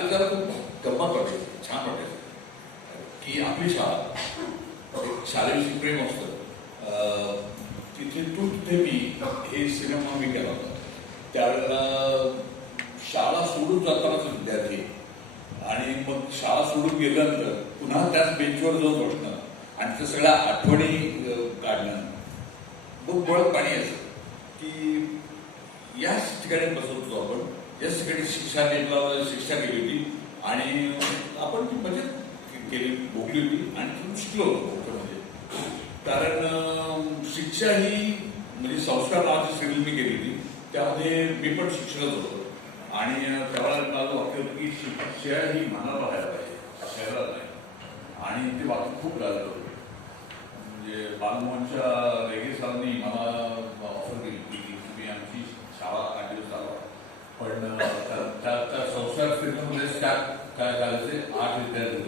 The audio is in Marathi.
त्याला जरा खूप गंमत वाटायची, छान वाटायचं की आपली शाळा एक शाळेविषयी प्रेम असतं. तिथे तू तिथे मी हे सिनेमा मी केला होता. त्यावेळेला शाळा सोडून जातानाच विद्यार्थी आणि मग शाळा सोडून गेल्यानंतर पुन्हा त्याच बेंचवर जाऊन बसणं आणि त्या सगळ्या आठवणी काढणं मग डोळ्यात पाणी यायचं की याच ठिकाणी बसत होतो आपण, याच ठिकाणी शिक्षा केली होती आणि आपण ती मजेत केली भोगली होती आणि ती शिकलो होतो म्हणजे. कारण शिक्षा ही म्हणजे संस्कार नावाची सिरियल मी केली होती, त्यामध्ये मी पण शिक्षकच होतो आणि त्यावेळेला मला वाक्य होतं की शिक्षा ही मनाला व्हायला पाहिजे, शहरात नाही. आणि ते वाक्य खूप गाजलं होतं. म्हणजे बालमोहनच्या रेगे सरांनी मला ऑफर केली की तुम्ही आमची शाळा 8 दिवस चालवा, पण त्या संस्कार फिल्ममध्ये काय झालं ते 8 विद्यार्थी